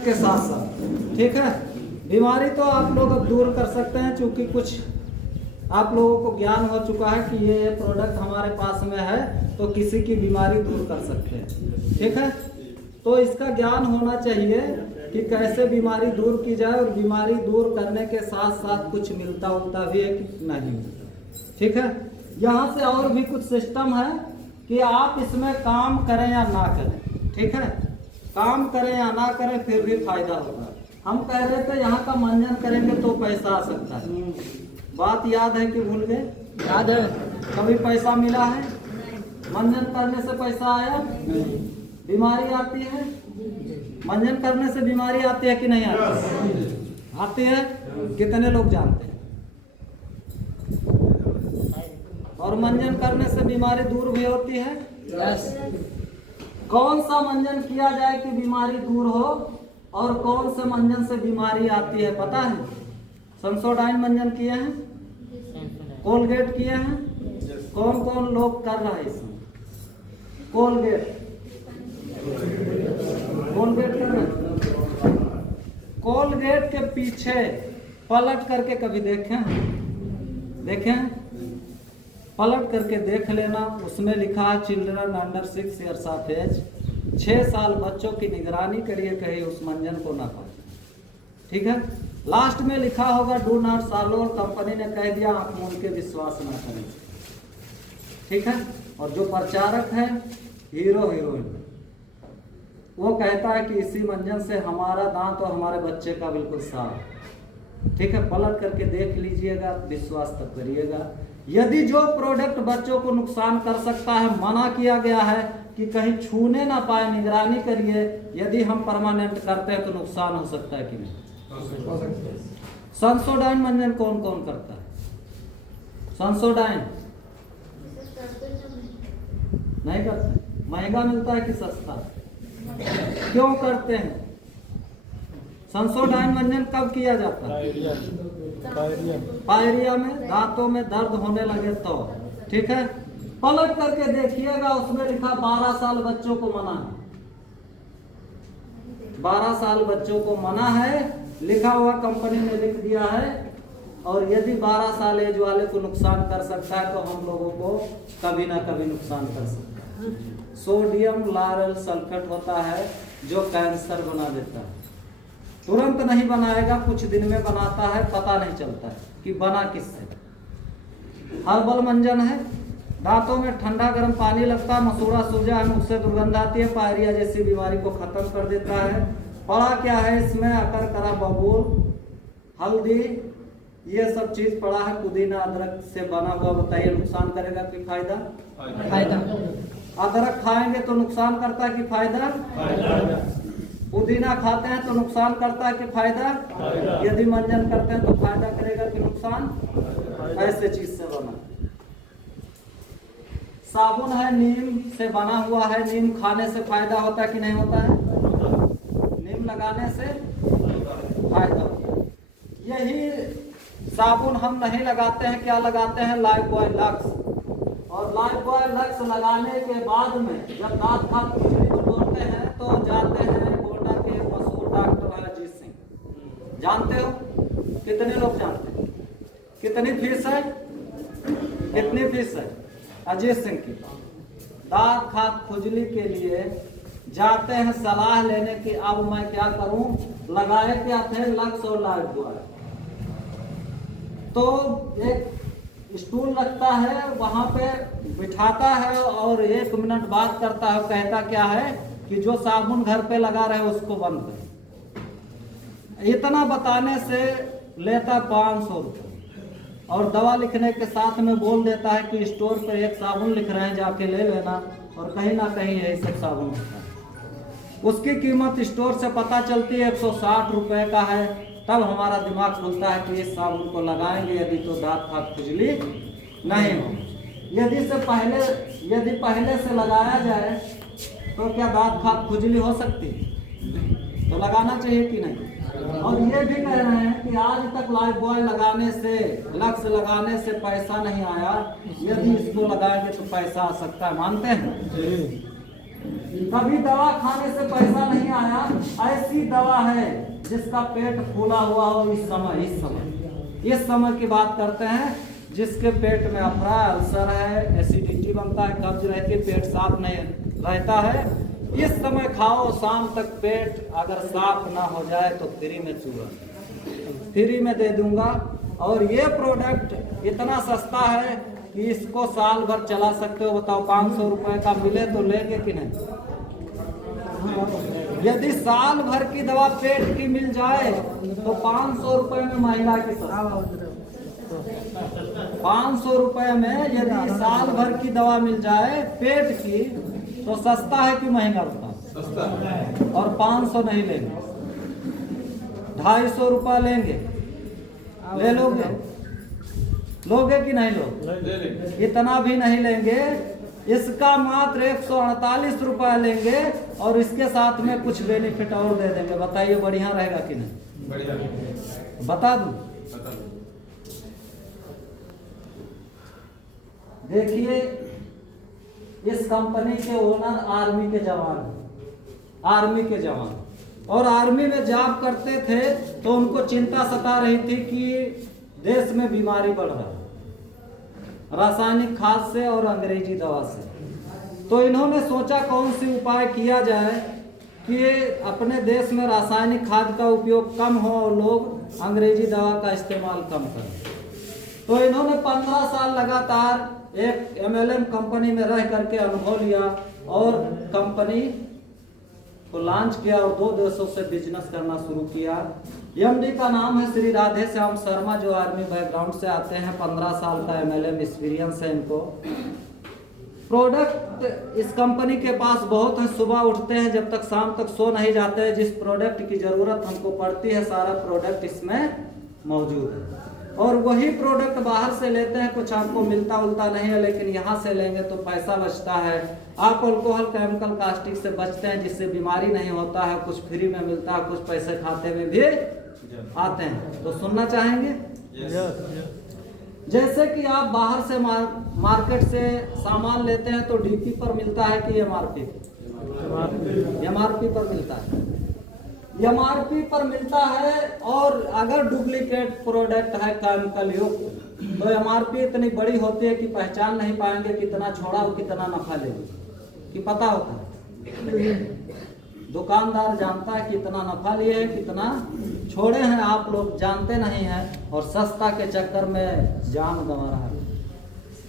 के साथ साथ, ठीक है। बीमारी तो आप लोग अब दूर कर सकते हैं, क्योंकि कुछ आप लोगों को ज्ञान हो चुका है कि ये प्रोडक्ट हमारे पास में है तो किसी की बीमारी दूर कर सकते हैं, ठीक है। तो इसका ज्ञान होना चाहिए कि कैसे बीमारी दूर की जाए, और बीमारी दूर करने के साथ साथ कुछ मिलता उलता भी है कि नहीं मिलता, ठीक है। यहाँ से और भी कुछ सिस्टम है कि आप इसमें काम करें या ना करें, ठीक है। काम करें या ना करें फिर भी फायदा होगा। हम कह रहे थे यहाँ का मंजन करेंगे तो पैसा आ सकता है, बात याद है कि भूल गए? याद है। कभी पैसा मिला है? मंजन करने से पैसा आया? बीमारी आती है? मंजन करने से बीमारी आती है कि नहीं आती? आती है। कितने लोग जानते हैं? और मंजन करने से बीमारी दूर भी होती है। यस। कौन सा मंजन किया जाए कि बीमारी दूर हो, और कौन से मंजन से बीमारी आती है पता है? सेंसोडाइन मंजन किए हैं, कोलगेट किए हैं। कौन कौन लोग कर रहे हैं इसमें? कोलगेट कर रहे हैं। कोलगेट के पीछे पलट करके कभी देखें? पलट करके देख लेना, उसमें लिखा है children under 6 years of age, 6 साल बच्चों की निगरानी करिए कहीं उस मंजन को ना पाए, ठीक है। लास्ट में लिखा होगा डू नॉट फॉलो, और कंपनी ने कह दिया आप उनके विश्वास ना करें, ठीक है। और जो प्रचारक है हीरो हीरोइन, वो कहता है कि इसी मंजन से हमारा दांत और हमारे बच्चे का बिल्कुल साफ, ठीक है। पलट करके देख लीजिएगा, विश्वास तब करिएगा। यदि जो प्रोडक्ट बच्चों को नुकसान कर सकता है, मना किया गया है कि कहीं छूने ना पाए, निगरानी करिए, यदि हम परमानेंट करते हैं तो नुकसान हो सकता है कि नहीं? सेंसोडाइन मंजन कौन कौन करता है? सेंसोडाइन नहीं करते। महंगा मिलता है कि सस्ता? क्यों करते हैं? सेंसोडाइन मंजन कब किया जाता है? पायरिया में, दांतों में दर्द होने लगे तो, ठीक है। पलट करके देखिएगा, उसमें लिखा 12 साल बच्चों को मना है। 12 साल बच्चों को मना है लिखा हुआ, कंपनी ने लिख दिया है। और यदि 12 साल एज वाले को नुकसान कर सकता है तो हम लोगों को कभी ना कभी नुकसान कर सकता है। सोडियम लारेल सल्फेट होता है जो कैंसर बना देता है। तुरंत नहीं बनाएगा, कुछ दिन में बनाता है, पता नहीं चलता है कि बना किससे। हर्बल मंजन है, दांतों में ठंडा गर्म पानी लगता है, मसूड़ा सूजा है, मुख से दुर्गंध आती है, पायरिया जैसी बीमारी को खत्म कर देता है। पड़ा क्या है इसमें? अकर करा बबूल, हल्दी, ये सब चीज पड़ा है। पुदीना अदरक से बना हुआ, बताइए नुकसान करेगा कि फायदा? अदरक खाएंगे तो नुकसान करता है कि फायदा? पुदीना खाते हैं तो नुकसान करता है कि फायदा? यदि मंजन करते हैं तो फायदा करेगा कि नुकसान? ऐसे चीज से बना। साबुन है, नीम से बना हुआ है। नीम खाने से फायदा होता है कि नहीं होता है? नीम लगाने से फायदा होता है। यही साबुन हम नहीं लगाते हैं, क्या लगाते हैं? Lifebuoy lux. और लाइफबॉय लक्स लगाने के बाद में जब दांत खात खुजली हैं तो जाते हैं गोंडा के मशहूर डॉक्टर अजीत सिंह। जानते हो? कितने लोग जानते हैं? कितनी फीस है? कितनी फीस है अजीत सिंह की? दांत खात खुजली के लिए जाते हैं सलाह लेने की, अब मैं क्या करूं? लगाए क्या थे? लक्स और लाइफबॉय। तो एक स्टूल लगता है, वहां पे बिठाता है और 1 मिनट बात करता है। कहता क्या है कि जो साबुन घर पे लगा रहे उसको बंद करें। इतना बताने से लेता 500 रुपये, और दवा लिखने के साथ में बोल देता है कि स्टोर पर एक साबुन लिख रहे हैं, जाके ले लेना। और कहीं ना कहीं यही सब साबुन होता है। उसकी कीमत स्टोर से पता चलती है 160 रुपये का है। तब हमारा दिमाग खुलता है कि इस साबुन को लगाएंगे यदि तो दांत खात खुजली नहीं हो। यदि पहले से लगाया जाए तो क्या दांत खात खुजली हो सकती है? तो लगाना चाहिए कि नहीं? और ये भी कह रहे हैं कि आज तक लाइफबॉय लगाने से, लक्स लगाने से पैसा नहीं आया, यदि इसको लगाएंगे तो पैसा आ सकता है। मानते हैं? कभी दवा खाने से पैसा नहीं आया, ऐसी दवा है जिसका पेट फूला हुआ हो इस समय की बात करते हैं, जिसके पेट में अफरा अल्सर है, एसिडिटी बनता है, कब्ज रहती है, पेट साफ नहीं रहता है, इस समय खाओ। शाम तक पेट अगर साफ ना हो जाए तो फ्री में चूरन फ्री में दे दूंगा। और ये प्रोडक्ट इतना सस्ता है कि इसको साल भर चला सकते हो। बताओ 500 रुपए का मिले तो लेंगे कि नहीं? यदि साल भर की दवा पेट की मिल जाए तो 500 रुपए में महिला की 500 रुपए में यदि साल भर की दवा मिल जाए पेट की तो सस्ता है कि महंगा? सस्ता। और 500 नहीं लेंगे, 250 रुपया लेंगे, ले लोगे कि नहीं लोगे? इतना भी नहीं लेंगे, इसका मात्र 148 रुपया लेंगे और इसके साथ में कुछ बेनिफिट और दे देंगे। बताइए बढ़िया रहेगा कि नहीं? बढ़िया। बता दूं? देखिए, इस कंपनी के ओनर आर्मी के जवान और आर्मी में जॉब करते थे, तो उनको चिंता सता रही थी कि देश में बीमारी बढ़ रहा है रासायनिक खाद से और अंग्रेजी दवा से। तो इन्होंने सोचा कौन सी उपाय किया जाए कि अपने देश में रासायनिक खाद का उपयोग कम हो और लोग अंग्रेजी दवा का इस्तेमाल कम करें। तो इन्होंने 15 साल लगातार एक MLM कंपनी में रह करके अनुभव लिया और कंपनी को लॉन्च किया और 2 देशों से बिजनेस करना शुरू किया। MD का नाम है श्री राधे श्याम शर्मा, जो आर्मी बैकग्राउंड से आते हैं। 15 साल का MLM एक्सपीरियंस है इनको। प्रोडक्ट इस कंपनी के पास बहुत है, सुबह उठते हैं जब तक शाम तक सो नहीं जाते हैं। जिस प्रोडक्ट की जरूरत हमको पड़ती है सारा प्रोडक्ट इसमें मौजूद है और वही प्रोडक्ट बाहर से लेते हैं, कुछ आपको मिलता उलता नहीं है, लेकिन यहाँ से लेंगे तो पैसा बचता है। आप अल्कोहल केमिकल कास्टिक से बचते हैं, जिससे बीमारी नहीं होता है, कुछ फ्री में मिलता है, कुछ पैसे खाते में भी आते हैं। तो सुनना चाहेंगे? जैसे कि आप बाहर से मार्केट से सामान लेते हैं तो DP पर मिलता है कि MRP पर मिलता है। MRP पर मिलता है और अगर डुप्लीकेट प्रोडक्ट है केमिकल युक्त तो MRP इतनी बड़ी होती है कि पहचान नहीं पाएंगे कितना छोड़ा और कितना नफा लेंगे, कि पता होता है। दुकानदार जानता है कितना नफा लिए है, कितना छोड़े हैं, आप लोग जानते नहीं हैं और सस्ता के चक्कर में जान गंवा रहा है,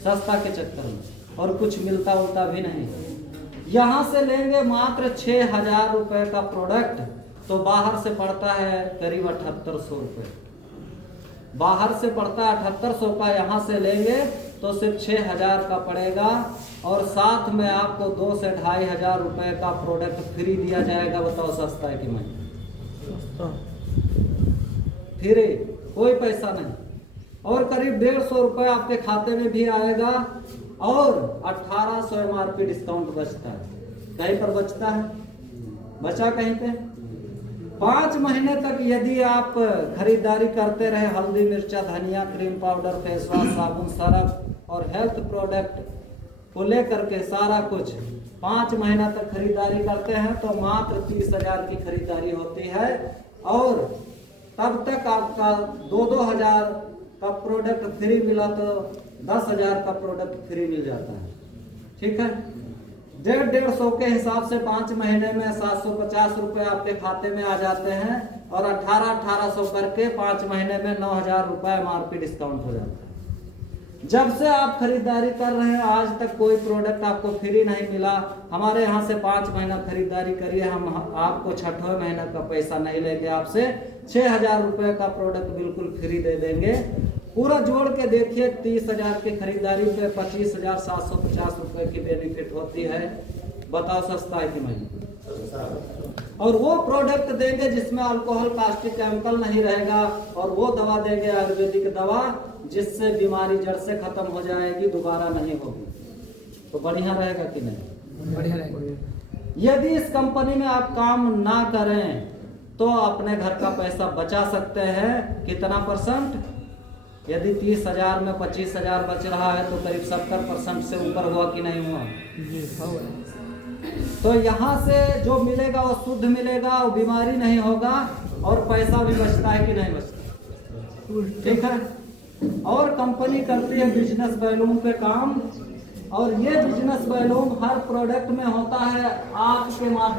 सस्ता के चक्कर में, और कुछ मिलता उलता भी नहीं। यहाँ से लेंगे मात्र 6000 रुपए का प्रोडक्ट तो बाहर से पड़ता है करीब 7800 रुपये। बाहर से पड़ता है 7800 का, यहाँ से लेंगे तो सिर्फ 6000 का पड़ेगा और साथ में आपको 2 से 2500 रुपये का प्रोडक्ट फ्री दिया जाएगा। बताओ सस्ता है कि नहीं? फ्री, कोई पैसा नहीं, और करीब 150 रुपये आपके खाते में भी आएगा और 1800 MRP डिस्काउंट बचता है। कहीं पर बचता है? बचा कहीं पे? 5 महीने तक यदि आप खरीदारी करते रहे, हल्दी मिर्चा धनिया क्रीम पाउडर फेस वॉश साबुन सरफ और हेल्थ प्रोडक्ट को लेकर के सारा कुछ 5 महीना तक खरीदारी करते हैं तो मात्र 30,000 की खरीदारी होती है और तब तक आपका 2-2 हजार का प्रोडक्ट फ्री मिला तो 10,000 का प्रोडक्ट फ्री मिल जाता है। ठीक है, 150 के हिसाब से 5 महीने में 750 रुपये आपके खाते में आ जाते हैं और 1800 करके 5 महीने में 9,000 रुपये MRP डिस्काउंट हो जाता है। जब से आप खरीदारी कर रहे हैं आज तक कोई प्रोडक्ट आपको फ्री नहीं मिला। हमारे यहाँ से 5 महीना खरीदारी करिए, हम आपको 6वें महीने का पैसा नहीं लेंगे, आपसे 6,000 रुपये का प्रोडक्ट बिल्कुल फ्री दे देंगे। पूरा जोड़ के देखिए 30,000 की खरीदारी पे 25,750 रुपये की बेनिफिट होती है। बताओ सस्ता है कि नहीं? और वो प्रोडक्ट देंगे जिसमें अल्कोहल कास्टिक केमिकल नहीं रहेगा और वो दवा देंगे आयुर्वेदिक दवा जिससे बीमारी जड़ से खत्म हो जाएगी, दोबारा नहीं होगी। तो बढ़िया रहेगा कि नहीं? बढ़िया रहेगा। यदि इस कंपनी में आप काम ना करें तो अपने घर का पैसा बचा सकते हैं। कितना %? यदि 30,000 में 25,000 बच रहा है तो करीब 70% से ऊपर हुआ कि नहीं हुआ? तो यहाँ से जो मिलेगा वो शुद्ध मिलेगा, वो बीमारी नहीं होगा और पैसा भी बचता है कि नहीं बचता। ठीक है। और कंपनी करती है बिजनेस बैलून पे काम, और ये बिजनेस बैलून हर प्रोडक्ट में होता है आग के माध्यम